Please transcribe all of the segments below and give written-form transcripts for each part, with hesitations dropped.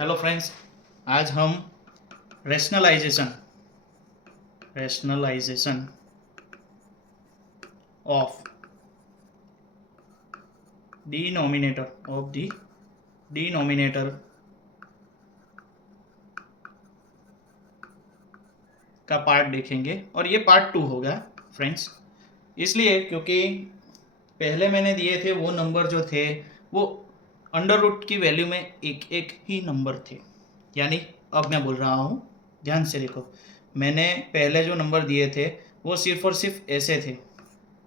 Hello friends, आज हम rationalisation of denominator का पार्ट देखेंगे और ये पार्ट 2 होगा फ्रेंड्स। इसलिए क्योंकि पहले मैंने दिए थे वो नंबर जो थे वो अंडर रूट की वैल्यू में एक एक ही नंबर थे। यानी अब मैं बोल रहा हूँ, ध्यान से देखो, मैंने पहले जो नंबर दिए थे वो सिर्फ और सिर्फ ऐसे थे,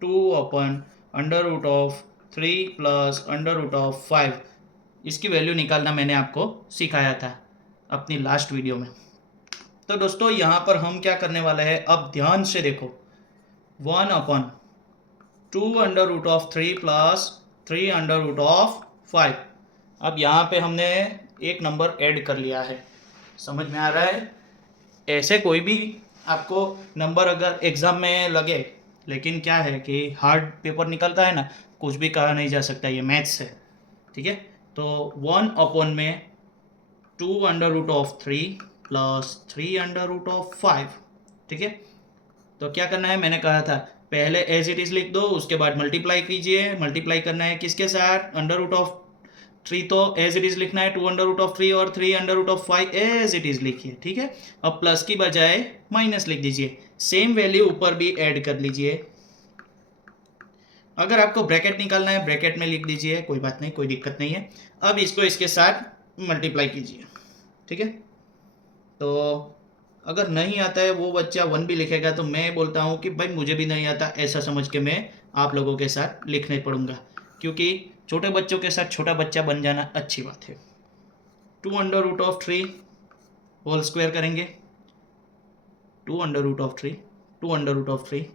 2/√3 प्लस √5। इसकी वैल्यू निकालना मैंने आपको सिखाया था अपनी लास्ट वीडियो में। तो दोस्तों यहाँ पर हम क्या करने वाले हैं, अब ध्यान से देखो, 1/2√3 प्लस 3/5। अब यहाँ पे हमने एक नंबर ऐड कर लिया है, समझ में आ रहा है। ऐसे कोई भी आपको नंबर अगर एग्ज़ाम में लगे, लेकिन क्या है कि हार्ड पेपर निकलता है ना, कुछ भी कहा नहीं जा सकता, ये मैथ्स है, ठीक है। तो 1/में 2/3 प्लस 3/5, ठीक है। तो क्या करना है, मैंने कहा था पहले एज इट इज़ लिख दो, उसके बाद मल्टीप्लाई कीजिए। मल्टीप्लाई करना है किसके साथ, √3 तो एज इट इज़ लिखना है 2/3 और 3/5 एज इट इज़ लिखिए, ठीक है। अब प्लस की बजाय माइनस लिख दीजिए, सेम वैल्यू ऊपर भी ऐड कर लीजिए। अगर आपको ब्रैकेट निकालना है ब्रैकेट में लिख दीजिए, कोई बात नहीं, कोई दिक्कत नहीं है। अब इसको इसके साथ मल्टीप्लाई कीजिए, ठीक है। तो अगर नहीं आता है वो बच्चा 1 भी लिखेगा तो मैं बोलता हूँ कि भाई मुझे भी नहीं आता, ऐसा समझ के मैं आप लोगों के साथ लिखने पड़ूंगा, क्योंकि छोटे बच्चों के साथ छोटा बच्चा बन जाना अच्छी बात है। 2/3 होल स्क्वायर करेंगे, 2/3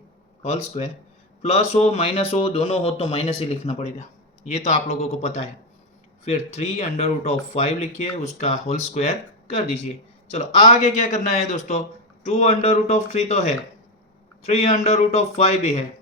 होल स्क्वायर, प्लस हो माइनस हो दोनों हो तो माइनस ही लिखना पड़ेगा, ये तो आप लोगों को पता है। फिर 3/5 लिखिए, उसका होल स्क्वायर कर दीजिए। चलो आगे क्या करना है दोस्तों, 2/3 तो है, 3/5 भी है।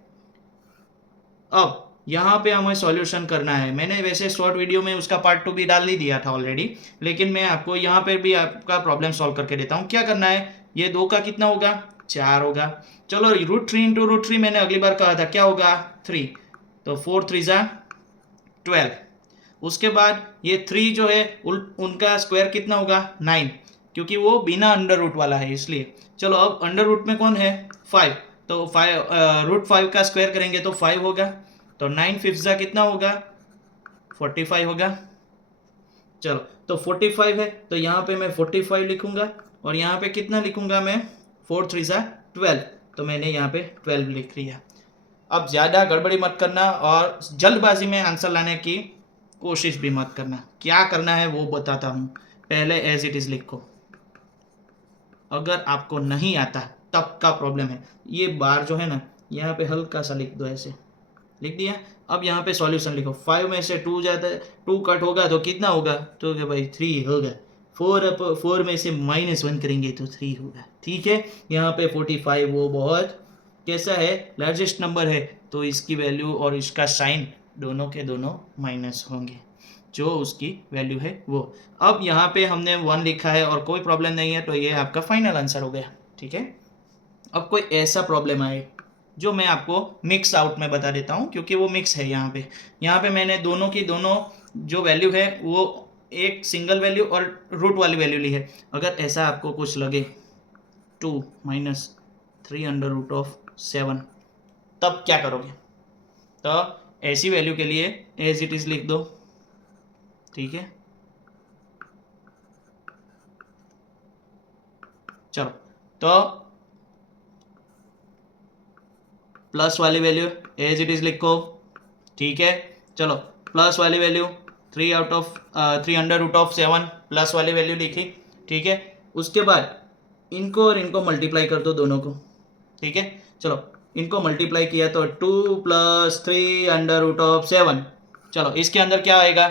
अब यहाँ पे हमें सॉल्यूशन करना है। मैंने वैसे शॉर्ट वीडियो में उसका पार्ट 2 भी डाल ही दिया था ऑलरेडी, लेकिन मैं आपको यहाँ पे भी आपका प्रॉब्लम सॉल्व करके देता हूँ। क्या करना है, ये 2 का कितना होगा, 4 होगा। चलो √3 इंटू √3 मैंने अगली बार कहा था क्या होगा, 3, तो 4 3 12। उसके बाद ये 3 जो है उनका स्क्वायर कितना होगा, 9, क्योंकि वो बिना अंडर रूट वाला है इसलिए। चलो अब अंडर रूट में कौन है, 5, तो 5 √5 का स्क्वायर करेंगे तो 5 होगा, तो 9 5 कितना होगा, 45 होगा। चलो तो 45 है तो यहाँ पे मैं 45 लिखूंगा, और यहाँ पे कितना लिखूंगा मैं, 4 3 12, तो मैंने यहाँ पे 12 लिख लिया। अब ज़्यादा गड़बड़ी मत करना और जल्दबाजी में आंसर लाने की कोशिश भी मत करना। क्या करना है वो बताता हूँ, पहले एज इट इज़ लिखो। अगर आपको नहीं आता तब का प्रॉब्लम है, ये बार जो है ना यहाँ पे हल्का सा लिख दो, ऐसे लिख दिया। अब यहाँ पे सॉल्यूशन लिखो, 5 में से 2 जाता है, 2 कट होगा तो कितना होगा, तो क्या भाई 3 होगा। 4 में से -1 करेंगे तो 3 होगा, ठीक है। यहाँ पे 45 वो बहुत कैसा है, लार्जेस्ट नंबर है, तो इसकी वैल्यू और इसका साइन दोनों के दोनों माइनस होंगे, जो उसकी वैल्यू है वो। अब यहाँ पे हमने 1 लिखा है और कोई प्रॉब्लम नहीं है, तो ये आपका फाइनल आंसर हो गया, ठीक है। अब कोई ऐसा प्रॉब्लम आए जो मैं आपको मिक्स आउट में बता देता हूँ, क्योंकि वो मिक्स है। यहाँ पे मैंने दोनों की दोनों जो वैल्यू है वो एक सिंगल वैल्यू और रूट वाली वैल्यू ली है। अगर ऐसा आपको कुछ लगे 2 माइनस 3/7, तब क्या करोगे, तो ऐसी वैल्यू के लिए एज इट इज़ लिख दो, ठीक है। चलो तो प्लस वाली वैल्यू एज इट इज़ लिखो, ठीक है। चलो प्लस वाली वैल्यू 3/7 प्लस वाली वैल्यू लिखी, ठीक है। उसके बाद इनको और इनको मल्टीप्लाई कर दो दोनों को, ठीक है। चलो इनको मल्टीप्लाई किया तो 2 + 3/7। चलो इसके अंदर क्या आएगा,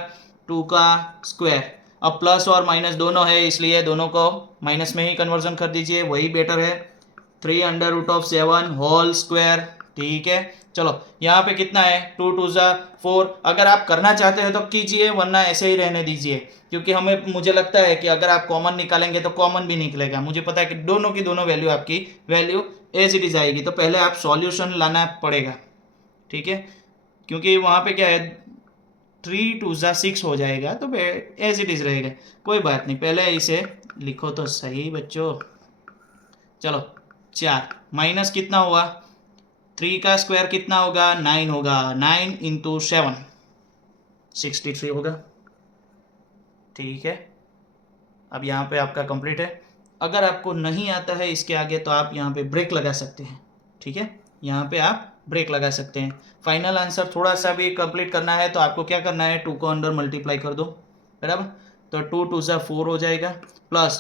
2 का स्क्वायर। अब प्लस और माइनस दोनों है इसलिए दोनों को माइनस में ही कन्वर्जन कर दीजिए, वही बेटर है। 3/7 होल स्क्वायर, ठीक है। चलो यहाँ पे कितना है, 2 2 ज़ा 4। अगर आप करना चाहते हो तो कीजिए, वरना ऐसे ही रहने दीजिए, क्योंकि मुझे लगता है कि अगर आप कॉमन निकालेंगे तो कॉमन भी निकलेगा। मुझे पता है कि दोनों की दोनों वैल्यू आपकी वैल्यू एज इट इज आएगी, तो पहले आप सॉल्यूशन लाना पड़ेगा, ठीक है, क्योंकि वहाँ पे क्या है 3 2 ज़ा 6 हो जाएगा, तो एज इट इज रहेगा, कोई बात नहीं। पहले इसे लिखो तो सही बच्चों। चलो 4 माइनस कितना हुआ, 3 का स्क्वायर कितना होगा, 9 होगा, 9 इंटू 7 63 होगा, ठीक है। अब यहाँ पे आपका कंप्लीट है। अगर आपको नहीं आता है इसके आगे तो आप यहाँ पे ब्रेक लगा सकते हैं, ठीक है, यहाँ पे आप ब्रेक लगा सकते हैं। फाइनल आंसर थोड़ा सा भी कंप्लीट करना है तो आपको क्या करना है, 2 को अंदर मल्टीप्लाई कर दो, बराबर। तो 2 2 ज़ा 4 हो जाएगा, प्लस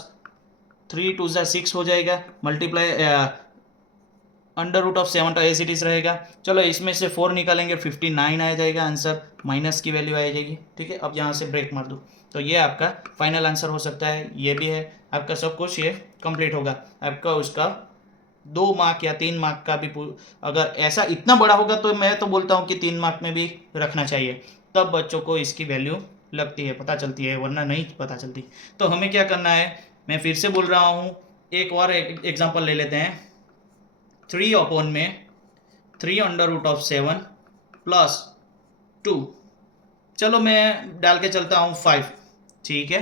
3 2 ज़ा 6 हो जाएगा, मल्टीप्लाई अंडर रूट ऑफ 7 तो एज इट इज रहेगा। चलो इसमें से 4 निकालेंगे, 59 आ जाएगा आंसर, माइनस की वैल्यू आ जाएगी, ठीक है। अब यहाँ से ब्रेक मार दो, तो ये आपका फाइनल आंसर हो सकता है, ये भी है आपका, सब कुछ ये कंप्लीट होगा आपका। उसका 2 मार्क या 3 मार्क का भी अगर ऐसा इतना बड़ा होगा तो मैं तो बोलता हूँ कि 3 मार्क में भी रखना चाहिए, तब बच्चों को इसकी वैल्यू लगती है, पता चलती है, वरना नहीं पता चलती। तो हमें क्या करना है, मैं फिर से बोल रहा हूँ, एक और एग्जाम्पल ले लेते हैं। 3 अपॉन में 3 अंडर रूट ऑफ 7 प्लस 2, चलो मैं डाल के चलता हूँ 5, ठीक है,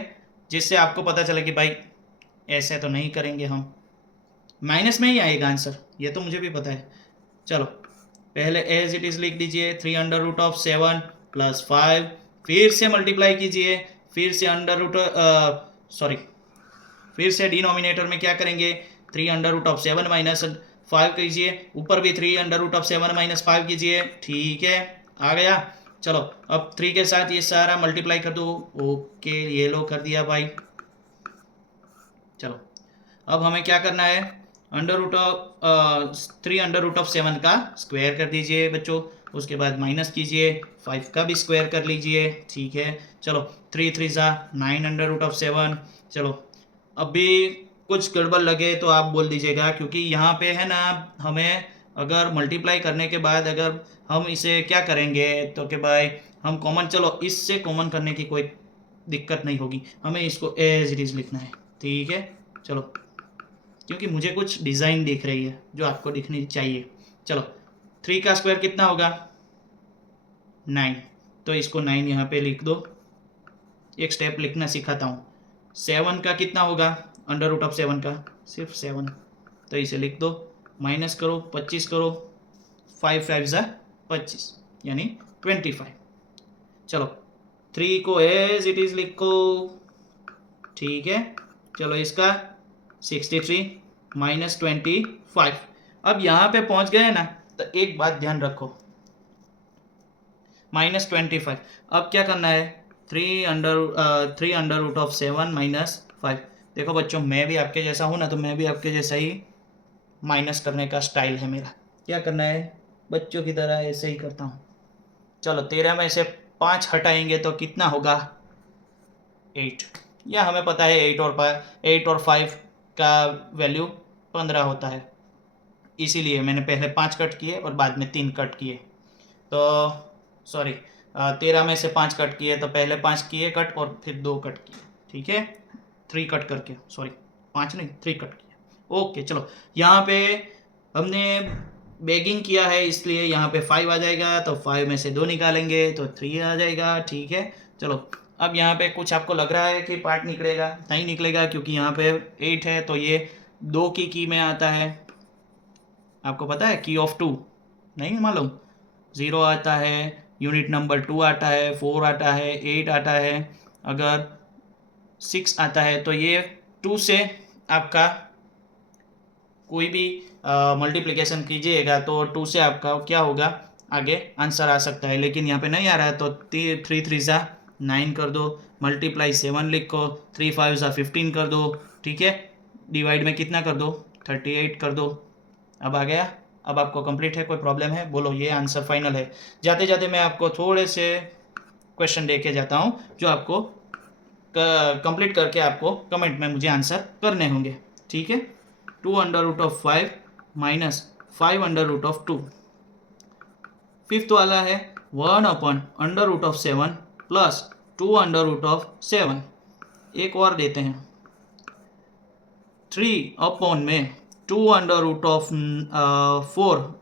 जिससे आपको पता चले कि भाई ऐसे तो नहीं करेंगे हम, माइनस में ही आएगा आंसर, ये तो मुझे भी पता है। चलो पहले एज इट इज लिख दीजिए, 3 अंडर रूट ऑफ 7 प्लस 5, फिर से मल्टीप्लाई कीजिए, फिर से अंडर रूट सॉरी फिर से डिनोमिनेटर में क्या करेंगे, 3 अंडर रूट ऑफ 7 माइनस 5 कीजिए, ऊपर भी 3 अंडर रूट ऑफ 7 माइनस 5 कीजिए, ठीक है, आ गया। चलो अब 3 के साथ ये सारा मल्टीप्लाई कर दो, ओके ये लो कर दिया भाई। चलो अब हमें क्या करना है, under root of 3 under root of 7 का स्क्वायर कर दीजिए बच्चों, उसके बाद माइनस कीजिए, 5 का भी स्क्वायर कर लीजिए, ठीक है। चलो 3 3 ज़ा 9 अंडर रूट ऑफ 7। चलो अभी कुछ गड़बड़ लगे तो आप बोल दीजिएगा, क्योंकि यहाँ पे है ना, हमें अगर मल्टीप्लाई करने के बाद अगर हम इसे क्या करेंगे तो कि भाई हम कॉमन, चलो इससे कॉमन करने की कोई दिक्कत नहीं होगी, हमें इसको एज इट इज़ लिखना है, ठीक है। चलो क्योंकि मुझे कुछ डिज़ाइन दिख रही है जो आपको दिखनी चाहिए। चलो 3 का स्क्वायर कितना होगा, 9, तो इसको 9 यहाँ पे लिख दो, एक स्टेप लिखना सिखाता हूँ। 7 का कितना होगा, अंडर रूट ऑफ 7 का सिर्फ 7, तो इसे लिख दो, माइनस करो, 25 करो, 5 5 ज़ा 25 यानी 25। चलो 3 को एज इट इज़ लिखो, ठीक है। चलो इसका 63 माइनस 25। अब यहाँ पे पहुँच गए ना, तो एक बात ध्यान रखो, माइनस 25। अब क्या करना है, 3 अंडर रूट ऑफ 7 माइनस 5। देखो बच्चों, मैं भी आपके जैसा हूँ ना, तो मैं भी आपके जैसा ही माइनस करने का स्टाइल है मेरा। क्या करना है, बच्चों की तरह ऐसे ही करता हूँ। चलो 13 में से 5 हटाएंगे तो कितना होगा, 8, या हमें पता है 8 और 5 का वैल्यू 15 होता है, इसीलिए मैंने पहले 5 कट किए और बाद में 3 कट किए। तो सॉरी 13 में से 5 कट किए, तो पहले 5 किए कट और फिर 2 कट किए, ठीक है, 3 कट करके, सॉरी 5 नहीं 3 कट किए, ओके। चलो यहाँ पे हमने बेगिंग किया है, इसलिए यहाँ पे 5 आ जाएगा, तो 5 में से 2 निकालेंगे तो 3 आ जाएगा, ठीक है। चलो अब यहाँ पे कुछ आपको लग रहा है कि पार्ट निकलेगा, नहीं निकलेगा, क्योंकि यहाँ पे 8 है, तो ये 2 की की में आता है, आपको पता है की ऑफ 2 नहीं मालूम, 0 आता है, यूनिट नंबर 2 आता है, 4 आता है, 8 आता है, अगर 6 आता है, तो ये 2 से आपका कोई भी मल्टीप्लिकेशन कीजिएगा तो 2 से आपका क्या होगा, आगे आंसर आ सकता है, लेकिन यहाँ पे नहीं आ रहा है, तो 3 3 ज़ा 9 कर दो, मल्टीप्लाई 7 लिखो, 3 5 ज़ा 15 कर दो, ठीक है, डिवाइड में कितना कर दो, 38 कर दो। अब आ गया, अब आपको कंप्लीट है, कोई प्रॉब्लम है बोलो, ये आंसर फाइनल है। जाते जाते मैं आपको थोड़े से क्वेश्चन दे के जाता हूँ, जो आपको कंप्लीट करके आपको कमेंट में मुझे आंसर करने होंगे, ठीक है। 2 under root of 5 minus 5 under root of 2, fifth वाला है 1/√7 प्लस 2/√7। एक और देते हैं 3/4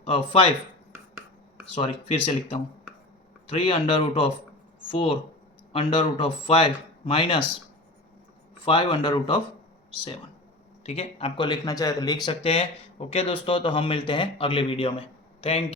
सॉरी फिर से लिखता हूँ 3/4 माइनस 5/7। ठीक है, आपको लिखना चाहे तो लिख सकते हैं। ओके दोस्तों, तो हम मिलते हैं अगले वीडियो में। Thank you.